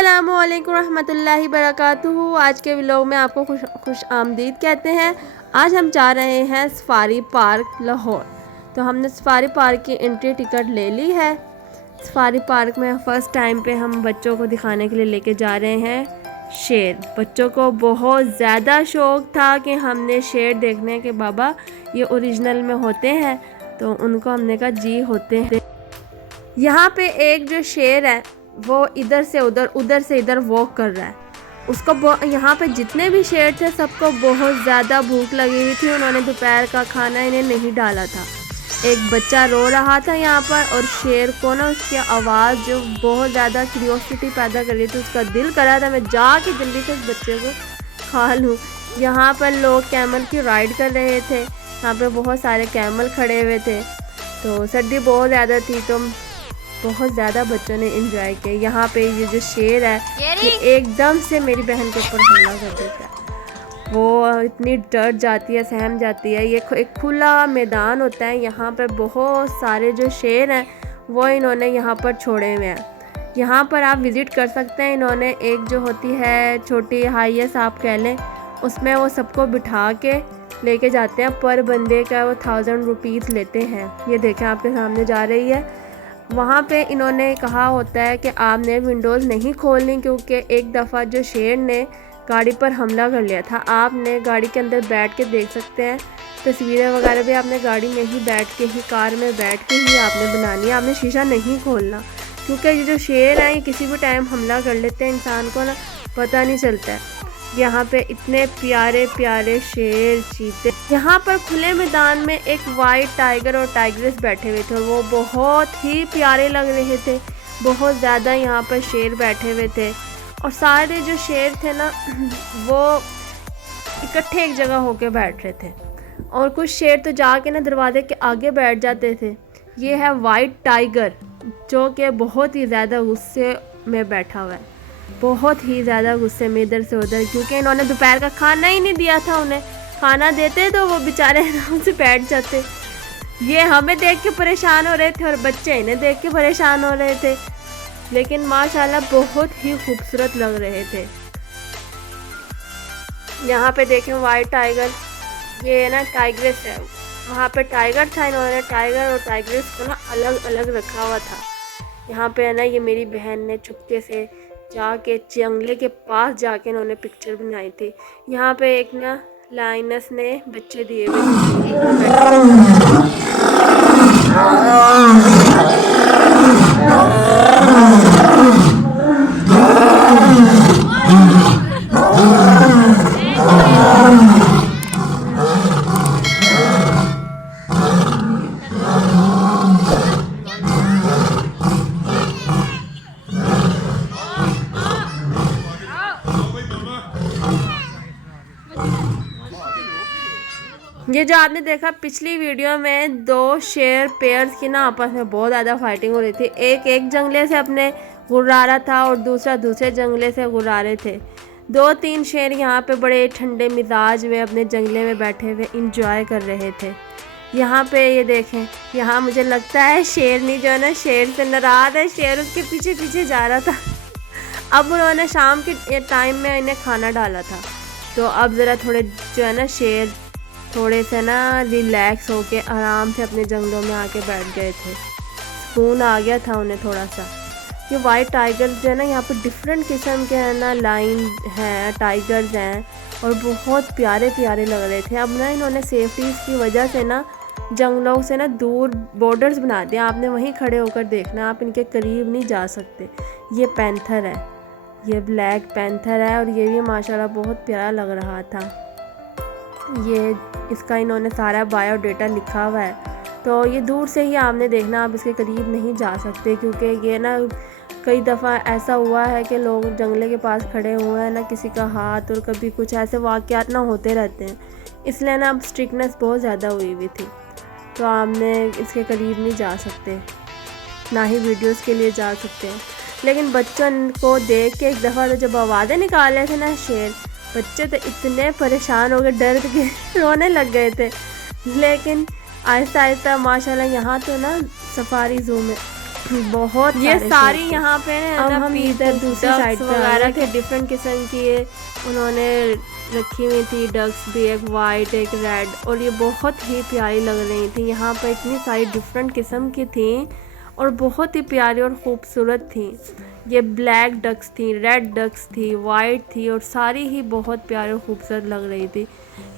अस्सलामुअलैकुम रहमतुल्लाहि बरकातुहू। आज के व्लॉग में आपको खुश आमदीद कहते हैं। आज हम जा रहे हैं सफारी पार्क लाहौर। तो हमने सफारी पार्क की एंट्री टिकट ले ली है। सफारी पार्क में फ़र्स्ट टाइम पे हम बच्चों को दिखाने के लिए लेके जा रहे हैं शेर। बच्चों को बहुत ज़्यादा शौक़ था कि हमने शेर देखने के, बाबा ये ओरिजिनल में होते हैं। तो उनको हमने कहा जी होते हैं। यहाँ पे एक जो शेर है वो इधर से उधर से इधर वॉक कर रहा है। उसको यहाँ पे जितने भी शेर थे सबको बहुत ज़्यादा भूख लगी हुई थी। उन्होंने दोपहर का खाना इन्हें नहीं डाला था। एक बच्चा रो रहा था यहाँ पर, और शेर को ना उसकी आवाज़ जो बहुत ज़्यादा क्यूरियोसिटी पैदा कर रही थी। उसका दिल कर रहा था मैं जाके जल्दी से उस बच्चे को खा लूँ। यहाँ पर लोग कैमल की राइड कर रहे थे। यहाँ पे बहुत सारे कैमल खड़े हुए थे। तो सर्दी बहुत ज़्यादा थी तो बहुत ज़्यादा बच्चों ने एंजॉय किया। यहाँ पे ये जो शेर है ये एकदम से मेरी बहन के ऊपर हमला कर देता है। वो इतनी डर जाती है, सहम जाती है। ये एक खुला मैदान होता है। यहाँ पर बहुत सारे जो शेर हैं वो इन्होंने यहाँ पर छोड़े हुए हैं। यहाँ पर आप विज़िट कर सकते हैं। इन्होंने एक जो होती है छोटी हाईएस्ट आप कह लें, उसमें वो सबको बिठा के लेके जाते हैं। पर बंदे का वो 1000 रुपीज़ लेते हैं। ये देखें आपके सामने जा रही है। वहाँ पे इन्होंने कहा होता है कि आपने विंडोज़ नहीं खोलनी, क्योंकि एक दफ़ा जो शेर ने गाड़ी पर हमला कर लिया था। आपने गाड़ी के अंदर बैठ के देख सकते हैं तस्वीरें वगैरह भी। आपने गाड़ी में ही बैठ के ही, कार में बैठ के ही आपने बनानी है। आपने शीशा नहीं खोलना, क्योंकि ये जो शेर हैं ये किसी भी टाइम हमला कर लेते हैं। इंसान को ना पता नहीं चलता है। यहाँ पे इतने प्यारे प्यारे शेर, चीते। यहाँ पर खुले मैदान में एक वाइट टाइगर और टाइग्रेस बैठे हुए थे। वो बहुत ही प्यारे लग रहे थे। बहुत ज़्यादा यहाँ पर शेर बैठे हुए थे, और सारे जो शेर थे ना वो इकट्ठे एक जगह होके बैठ रहे थे। और कुछ शेर तो जाके ना दरवाजे के आगे बैठ जाते थे। ये है वाइट टाइगर, जो कि बहुत ही ज़्यादा गुस्से में बैठा हुआ है। बहुत ही ज़्यादा गुस्से में इधर से उधर, क्योंकि इन्होंने दोपहर का खाना ही नहीं दिया था। उन्हें खाना देते तो वो बेचारे आराम से बैठ जाते। ये हमें देख के परेशान हो रहे थे और बच्चे इन्हें देख के परेशान हो रहे थे। लेकिन माशाल्लाह बहुत ही खूबसूरत लग रहे थे। यहाँ पे देखें वाइट टाइगर, ये ना टाइग्रेस है। वहाँ पे टाइगर था, इन्होंने टाइगर और टाइग्रेस को ना अलग अलग रखा हुआ था। यहाँ पे है ना ये मेरी बहन ने चुपके से जाके जंगले के पास जाके इन्होंने पिक्चर बनाई थी। यहाँ पे एक ना लाइनस ने बच्चे दिए हुए। ये जो आपने देखा पिछली वीडियो में, दो शेर पेयर्स की ना आपस में बहुत ज़्यादा फाइटिंग हो रही थी। एक जंगले से अपने गुर्रा रहा था और दूसरा दूसरे जंगले से गुर्रा रहे थे। 2-3 शेर यहाँ पे बड़े ठंडे मिजाज में अपने जंगले में बैठे हुए इंजॉय कर रहे थे। यहाँ पे ये देखें, यहाँ मुझे लगता है शेरनी जो है ना शेर से नाराज़ है। शेर उसके पीछे पीछे जा रहा था। अब उन्होंने शाम के टाइम में इन्हें खाना डाला था, तो अब ज़रा थोड़े जो है ना शेर थोड़े से ना रिलैक्स होके आराम से अपने जंगलों में आके बैठ गए थे। सुकून आ गया था उन्हें थोड़ा सा। ये वाइट टाइगर जो है ना यहाँ पर डिफरेंट किस्म के है ना लाइन हैं, टाइगर्स हैं, और बहुत प्यारे प्यारे लग रहे थे। अब ना इन्होंने सेफ्टी की वजह से ना जंगलों से ना दूर बॉर्डर्स बना दिया। आपने वहीं खड़े होकर देखना, आप इनके करीब नहीं जा सकते। ये पैंथर है, ये ब्लैक पैंथर है, और ये भी माशाल्लाह बहुत प्यारा लग रहा था। ये इसका इन्होंने सारा बायोडाटा लिखा हुआ है, तो ये दूर से ही आपने देखना, आप इसके करीब नहीं जा सकते। क्योंकि ये ना कई दफ़ा ऐसा हुआ है कि लोग जंगले के पास खड़े हुए हैं ना, किसी का हाथ, और कभी कुछ ऐसे वाक़यात ना होते रहते हैं। इसलिए ना अब स्ट्रिक्टनेस बहुत ज़्यादा हुई थी, तो आपने इसके करीब नहीं जा सकते, ना ही वीडियोस के लिए जा सकते हैं। लेकिन बच्चों को देख के एक दफ़ा तो जब आवाज़ें निकाल रहे थे ना शेर, बच्चे तो इतने परेशान हो गए, डर के रोने लग गए थे। लेकिन आहिस्ता आहिस्ता माशाल्लाह यहाँ तो ना सफारी ज़ू में बहुत ये सारे सारी शेर थे। यहाँ पे अब ना हम इधर दूसरी साइड पे वगैरह के डिफरेंट किस्म की ये उन्होंने रखी हुई थी डक्स भी, एक वाइट एक रेड, और ये बहुत ही प्यारी लग रही थी। यहाँ पर इतनी सारी डिफरेंट किस्म की थी और बहुत ही प्यारी और ख़ूबसूरत थी। ये ब्लैक डक्स थी, रेड डक्स थी, वाइट थी, और सारी ही बहुत प्यारी और ख़ूबसूरत लग रही थी।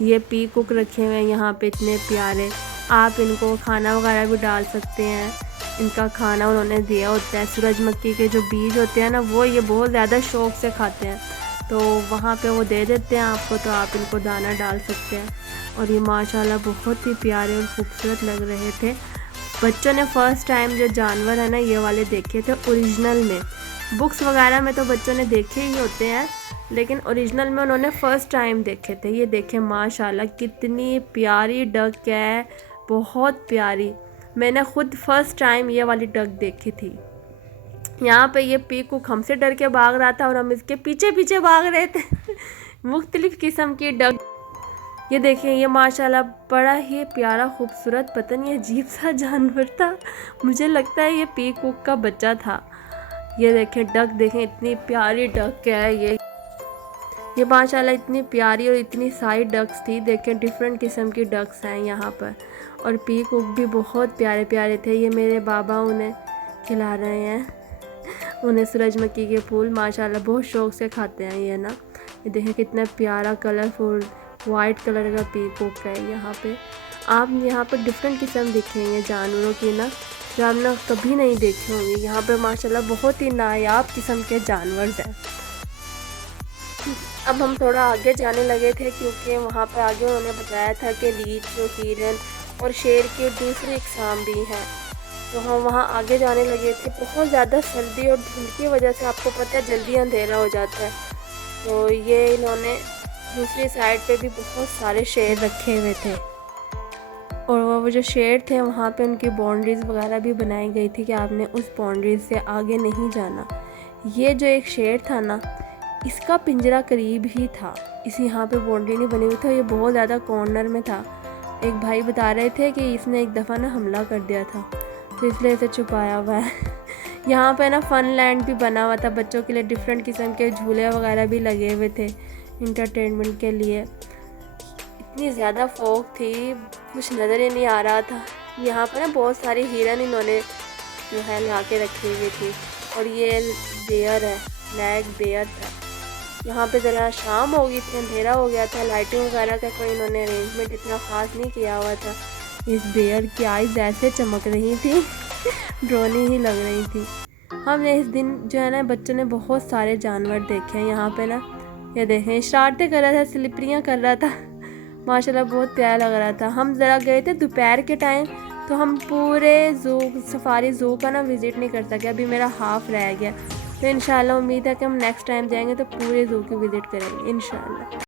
ये पीकॉक रखे हुए हैं यहाँ पे इतने प्यारे, आप इनको खाना वगैरह भी डाल सकते हैं। इनका खाना उन्होंने दिया होता है, सूरजमुखी के जो बीज होते हैं ना, वो ये बहुत ज़्यादा शौक़ से खाते हैं, तो वहाँ पे वो दे देते हैं आपको, तो आप इनको दाना डाल सकते हैं। और ये माशाल्लाह बहुत ही प्यारे और ख़ूबसूरत लग रहे थे। बच्चों ने फ़र्स्ट टाइम जो जानवर है ना ये वाले देखे थे ओरिजिनल में। बुक्स वगैरह में तो बच्चों ने देखे ही होते हैं, लेकिन ओरिजिनल में उन्होंने फ़र्स्ट टाइम देखे थे। ये देखें माशाल्लाह कितनी प्यारी डक है, बहुत प्यारी। मैंने ख़ुद फ़र्स्ट टाइम ये वाली डक देखी थी। यहाँ पे ये पीकॉक हमसे डर के भाग रहा था और हम इसके पीछे पीछे भाग रहे थे। मुख्तलिफ़ किस्म की डक। ये देखें, ये माशाल्लाह बड़ा ही प्यारा खूबसूरत, पता नहीं अजीब सा जानवर था, मुझे लगता है ये पीकॉक का बच्चा था। ये देखें डक, देखें इतनी प्यारी डक है ये माशाल्लाह इतनी प्यारी और इतनी सारी डक्स थी। देखें डिफरेंट किस्म की डक्स हैं यहाँ पर, और पीकॉक भी बहुत प्यारे प्यारे थे। ये मेरे बाबा उन्हें खिला रहे हैं, उन्हें सूरजमुखी के फूल माशाल्लाह बहुत शौक़ से खाते हैं ये ना। ये देखें कितना प्यारा कलरफुल वाइट कलर का पीकॉक है यहाँ पे। आप यहाँ पर डिफरेंट किस्म दिखेंगे जानवरों की ना, जो आपने कभी नहीं देखे होंगे। यहाँ पर माशाल्लाह बहुत ही नायाब किस्म के जानवर हैं। अब हम थोड़ा आगे जाने लगे थे, क्योंकि वहाँ पर आगे उन्होंने बताया था कि लीच, हिरन और शेर की दूसरी इकसाम भी हैं, तो हम वहाँ आगे जाने लगे थे। बहुत ज़्यादा सर्दी और धुंध की वजह से आपको पता है जल्दी अंधेरा हो जाता है, तो ये इन्होंने दूसरी साइड पे भी बहुत सारे शेर रखे हुए थे, और वो जो शेर थे वहाँ पे उनकी बाउंड्रीज़ वगैरह भी बनाई गई थी कि आपने उस बाउंड्रीज से आगे नहीं जाना। ये जो एक शेर था ना, इसका पिंजरा करीब ही था, इसी यहाँ पे बाउंड्री नहीं बनी हुई था, ये बहुत ज़्यादा कॉर्नर में था। एक भाई बता रहे थे कि इसने एक दफ़ा ना हमला कर दिया था, तो इसलिए इसे छुपाया हुआ है। यहाँ पे ना फन लैंड भी बना हुआ था बच्चों के लिए, डिफरेंट किस्म के झूले वगैरह भी लगे हुए थे इंटरटेनमेंट के लिए। इतनी ज़्यादा फॉग थी, कुछ नज़र ही नहीं आ रहा था। यहाँ पर ना बहुत सारी हिरन इन्होंने जो है ला के रखी हुई थी, और ये बेयर है, ब्लैक बेयर था। यहाँ पे ज़रा शाम हो गई थी, अंधेरा हो गया था, लाइटिंग वगैरह का कोई इन्होंने अरेंजमेंट इतना ख़ास नहीं किया हुआ था। इस बेयर की आइज़ ऐसे चमक रही थी ड्रोनी ही लग रही थी। हमने इस दिन जो है ना बच्चों ने बहुत सारे जानवर देखे हैं यहाँ पे ना। ये देखें शरारतें कर रहा था, स्लिपरियाँ कर रहा था, माशाल्लाह बहुत प्यारा लग रहा था। हम ज़रा गए थे दोपहर के टाइम, तो हम पूरे सफारी ज़ू का ना विज़िट नहीं कर सके, अभी मेरा हाफ़ रह गया। तो इंशाल्लाह उम्मीद है कि हम नेक्स्ट टाइम जाएंगे तो पूरे ज़ू की विज़िट करेंगे इंशाल्लाह।